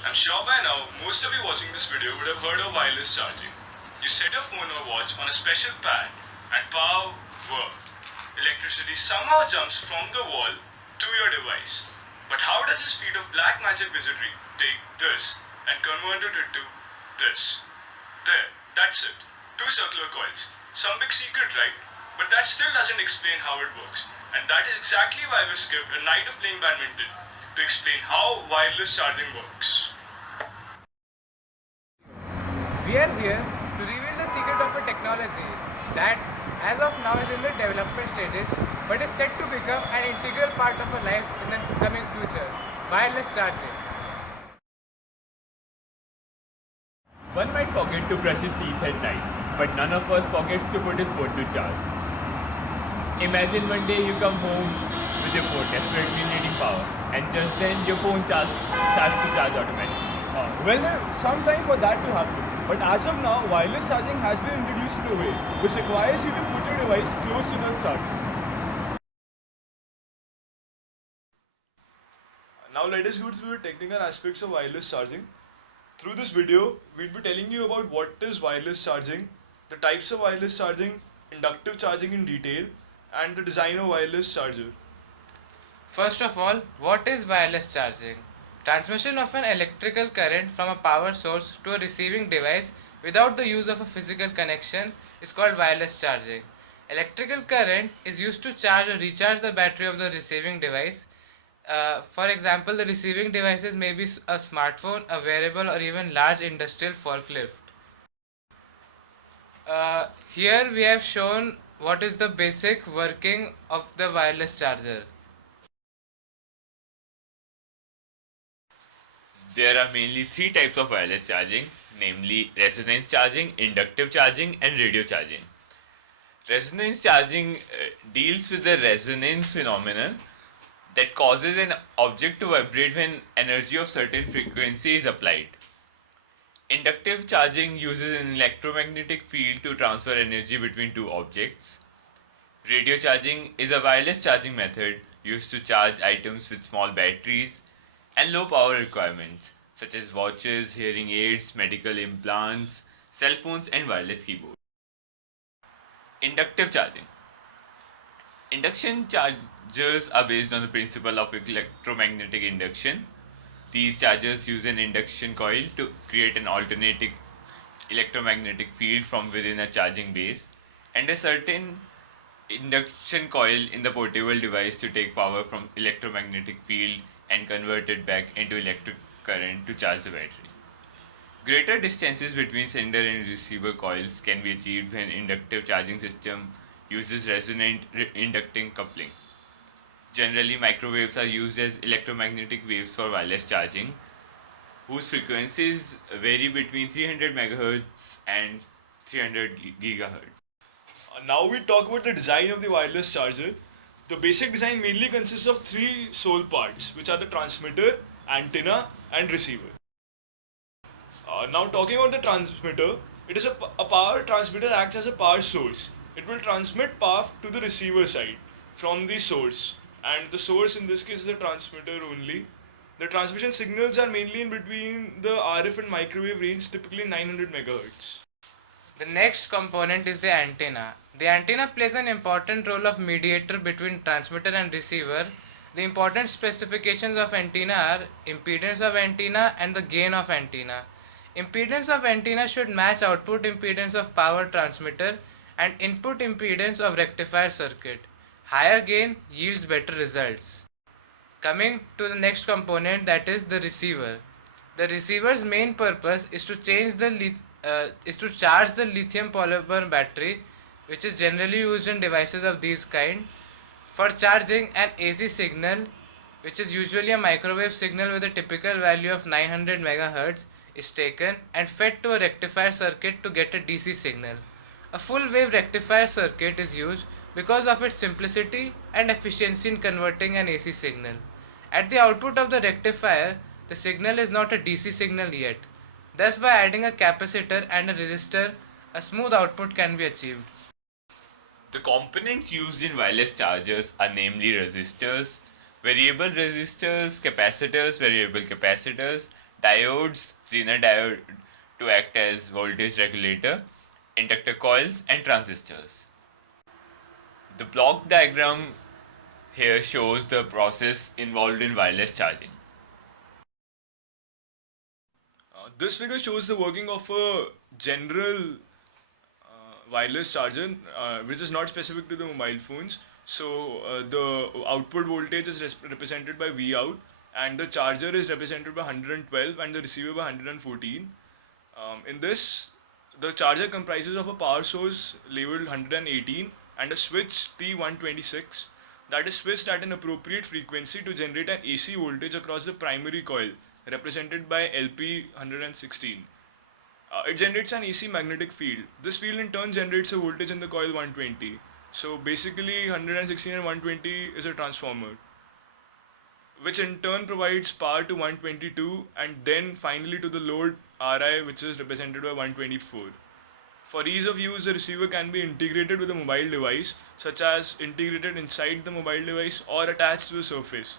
I'm sure by now most of you watching this video would have heard of wireless charging. You set your phone or watch on a special pad and power work. Electricity somehow jumps from the wall to your device. But how does this feat of black magic wizardry take this and convert it into this? There, that's it. Two circular coils. Some big secret, right? But that still doesn't explain how it works. And that is exactly why we skipped a night of playing badminton to explain how wireless charging works. We are here to reveal the secret of a technology that, as of now, is in the development stages but is set to become an integral part of our lives in the coming future: wireless charging. One might forget to brush his teeth at night, but none of us forgets to put his phone to charge. Imagine one day you come home with your phone desperately needing power, and just then your phone starts to charge automatically. Well, there's some time for that to happen. But as of now, wireless charging has been introduced in a way which requires you to put your device close to the charger. Now let us go through the technical aspects of wireless charging. Through this video, we'll be telling you about what is wireless charging, the types of wireless charging, inductive charging in detail, and the design of wireless charger. First of all, what is wireless charging? Transmission of an electrical current from a power source to a receiving device without the use of a physical connection is called wireless charging. Electrical current is used to charge or recharge the battery of the receiving device. For example, the receiving devices may be a smartphone, a wearable, or even large industrial forklift. Here we have shown what is the basic working of the wireless charger. There are mainly three types of wireless charging, namely resonance charging, inductive charging, and radio charging. Resonance charging deals with the resonance phenomenon that causes an object to vibrate when energy of certain frequency is applied. Inductive charging uses an electromagnetic field to transfer energy between two objects. Radio charging is a wireless charging method used to charge items with small batteries and low power requirements, such as watches, hearing aids, medical implants, cell phones, and wireless keyboards. Inductive charging. Induction chargers are based on the principle of electromagnetic induction. These chargers use an induction coil to create an alternating electromagnetic field from within a charging base, and a certain induction coil in the portable device to take power from electromagnetic field and convert it back into electric current to charge the battery. Greater distances between sender and receiver coils can be achieved when inductive charging system uses resonant inducting coupling. Generally, microwaves are used as electromagnetic waves for wireless charging, whose frequencies vary between 300 MHz and 300 GHz. Now we talk about the design of the wireless charger. The basic design mainly consists of three sole parts, which are the transmitter, antenna, and receiver. Now talking about the transmitter, it is a power transmitter acts as a power source. It will transmit power to the receiver side from the source, and the source in this case is the transmitter only. The transmission signals are mainly in between the RF and microwave range, typically 900 MHz. The next component is the antenna. The antenna plays an important role of mediator between transmitter and receiver. The important specifications of antenna are impedance of antenna and the gain of antenna. Impedance of antenna should match output impedance of power transmitter and input impedance of rectifier circuit. Higher gain yields better results. Coming to the next component, that is the receiver. The receiver's main purpose is to charge the lithium polymer battery, which is generally used in devices of these kind. For charging, an AC signal, which is usually a microwave signal with a typical value of 900 MHz, is taken and fed to a rectifier circuit to get a DC signal. A full wave rectifier circuit is used because of its simplicity and efficiency in converting an AC signal. At the output of the rectifier, the signal is not a DC signal yet. Thus, by adding a capacitor and a resistor, a smooth output can be achieved. The components used in wireless chargers are namely resistors, variable resistors, capacitors, variable capacitors, diodes, Zener diode to act as voltage regulator, inductor coils, and transistors. The block diagram here shows the process involved in wireless charging. This figure shows the working of a general wireless charger, which is not specific to the mobile phones. So the output voltage is represented by V out, and the charger is represented by 112, and the receiver by 114. In this, the charger comprises of a power source labeled 118 and a switch T126 that is switched at an appropriate frequency to generate an AC voltage across the primary coil, represented by LP 116. It generates an AC magnetic field. This field in turn generates a voltage in the coil 120. So basically 116 and 120 is a transformer, which in turn provides power to 122 and then finally to the load Ri, which is represented by 124. For ease of use, the receiver can be integrated with a mobile device, such as integrated inside the mobile device or attached to the surface.